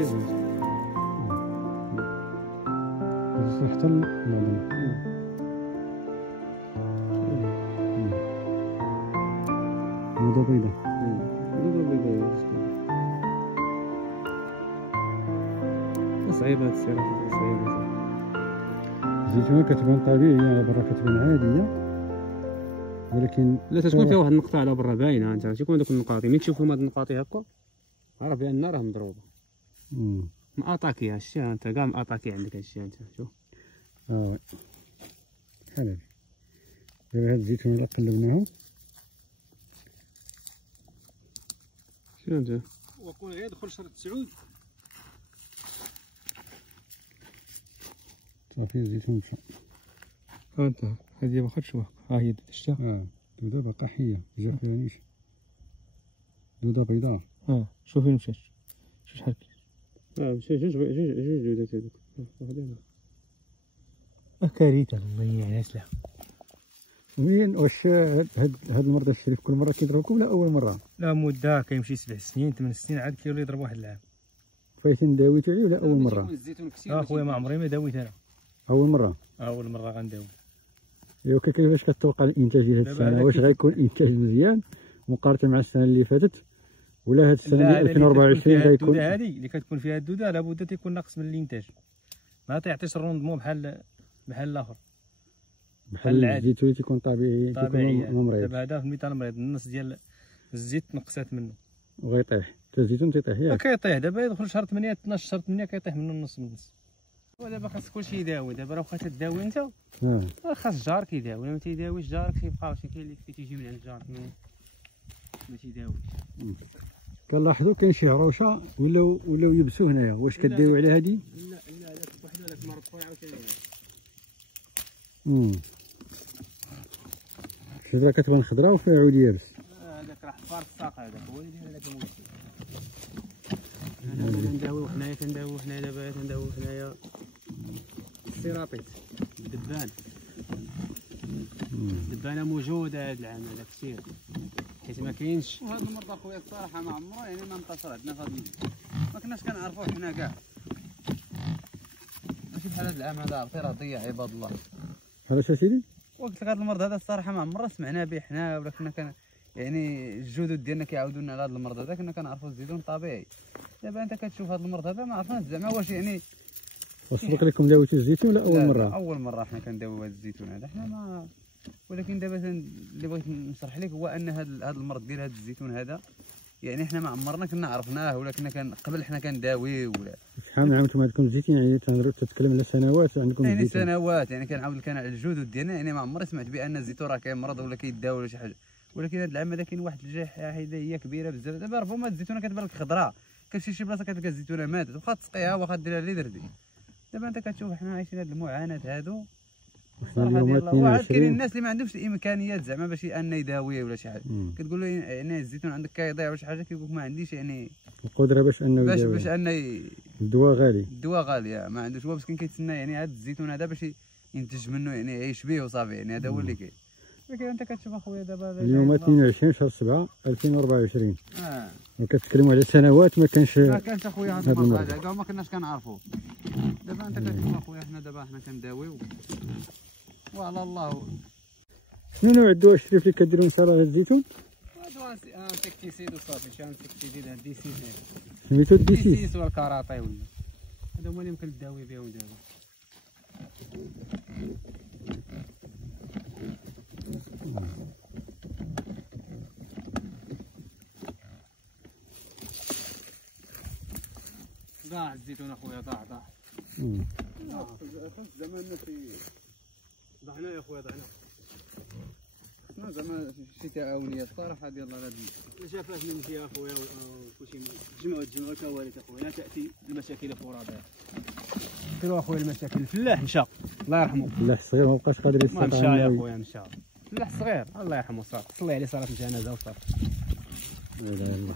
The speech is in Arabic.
ماشي زوج. حتى المعدن. بيضة بيضة. بيضة بيضة. صعيبة هاد السيارة، صعيبة. الزيتونة كتبان طبيعية على برا، كتبان عادية، ولكن لا تكون فيها واحد النقطة على برا باينة. انت تيكون هادوك النقاطي ملي تشوفهم هاد النقاطي هكا عرف بأن راه مضروبة. مأطاكية. هادشي انت كاع مأطاكي عندك هادشي انت شوف. بحال هادي. دابا هاد الزيتون إلا قلبناه شنو انت؟ وكون غير يدخل شهر 9 صافي الزيتون مشى. ها انت هادي ماخدش وقت. ها هي شفتها. دودة باقا حية مجافيانيش. دودة بيضاء. شوف فين مشات. شوف شحال مشى. جوج جودات هادوك. واحدين كارثة والله على سلا. وين واش هاد المرض الشريف كل مرة كيضربكم ولا أول مرة؟ لا مدة كيمشي 7 سنين 8 سنين عاد كيولي يضرب واحد العام. فايتين داويتو عليه ولا أول مرة؟ اخويا ما عمري ما داويت انا. أول مرة؟ أول مرة غنداوي. ايوا كيفاش كتوقع الإنتاج ديال هاد السنة؟ واش غيكون إنتاج مزيان مقارنة مع السنة اللي فاتت؟ ولا هاد السنة ديال 2024 غيكون؟ هادي اللي كتكون فيها الدودة لابد تيكون ناقص من الإنتاج. ما تعطيش الروندمون بحال الآخر. بحال الزيتون اللي تيكون طبيعي تيكون مريض. دابا هذا في المثال مريض، النص ديال الزيت نقصات منه وغيطيح حتى الزيتون تيطيح ياك. كيطيح دابا يدخل شهر 8 12 شهر 8 كيطيح منه النص من النص. ودابا خاص كلشي يداوي. دابا راه واخا تداوي انت خاص جارك يداوي. ما تيداويش جارك تيبقاو شي كاين اللي تيجي من عند جارك ما تيداويش. كنلاحظوا كاين شي عروشه ولاو يبسوا هنايا. واش كداوي على هادي؟ لا هذاك وحده هذاك مرض خويا عاوتاني. الشجره كتبان خضراء وفيها عود يابس. هذاك راه حفار الساق. هذاك هو اللي داير هذاك المشكل. انا كنداويو حنايا دابا كنداويو حنايا السيرابيط الدبانه موجوده هذا العام هذا كثير حيت ما كاينش. وهذا المرض اخويا الصراحه ما عمره يعني ما انتشر عندنا في هذا ما كناش كنعرفوه حنا كاع. ماشي بحال هذا العام هذا عرفتي راه ضيع عباد الله. علاش اسيدي؟ وقلت لك هذا المرض هذا الصراحه ما عمرنا سمعنا به حنا ولا كنا يعني الجدد ديالنا كيعاودوا لنا على هذا المرض هذا. كنا كنعرفوا الزيتون طبيعي. دابا انت كتشوف هذا المرض هذا ما عرفناش زعما واش يعني. واش سبق لكم داويتو الزيتون ولا اول مره؟ اول مره حنا كنداويو هذا الزيتون هذا حنا ما. ولكن دابا اللي بغيت نشرح لك هو ان هذا المرض ديال هذا الزيتون هذا يعني حنا ما عمرنا كنا عرفناه ولا كنا قبل حنا كنداويو ولا. شحال من عام نتوما عندكم الزيتون؟ يعني تتكلم على سنوات عندكم يعني الزيتون؟ سنوات يعني كنعاود لك انا على الجدد ديالنا يعني ما عمري سمعت بان الزيتون راه كيمرض ولا كيداوي ولا شي حاجه. ولكن هذا العام هذا كاين واحد الجائحه هي كبيره بزاف. دابا ربما الزيتونه كتبان لك خضراء كتمشي شي بلاصه كتلقى الزيتونه ماتت واخا تسقيها واخا ديرها اللي درتي. دابا انت كتشوف حنا عايشين هذه المعاناه هادو صراحه ديال الله. وعاد كاينين الناس اللي ما عندهمش الامكانيات زعما باش ان يداويه ولا شي حاجه. كتقول له يعني الزيتون عندك كيضيع ولا شي حاجه كيقول لك ما عنديش يعني القدره باش انه يداوي. باش انه الدواء غالي. الدواء غالي ما عندوش. هو مسكين كيتسنى يعني هذا الزيتون هذا باش ينتج منه يعني يعيش به وصافي. يعني هذا هو اللي كاين. لكن انت كتشوف اخويا دابا اليوم 22 شهر 7 2024 كتكلموا على سنوات ما كانش اخويا هذا المرض هذا ما كناش كنعرفوه. دابا انت كتشوف اخويا حنا دابا حنا كنداويو وعلى الله. شنو نوع الدواء الشريف اللي كديروا ان شاء الله على الزيتون؟ دواء انسكتيسيد وصافي. شي انسكتيسيد ديسيس سميتو ديسيس. ديسيس والكاراطي ولا هذا هما اللي يمكن تداوي بهم دابا. ضاع الزيتون اخويا ضاع زماننا في ضعنا يا اخويا ضعنا. حنا زعما شي تعاونيات صراحه ديال هذا الجفاف نمشي يا اخويا وكلشي تجمعوا تواريث اخويا لا تاتي المشاكل فرادى. ديروا اخويا المشاكل. الفلاح مشى الله يرحمه. الفلاح الصغير ما بقاش قادر يستطيع. مشى يا اخويا مشى. الفلاح الصغير الله يرحمه صافي صلي عليه صلاه الجنازه وصافي. لا اله الا الله.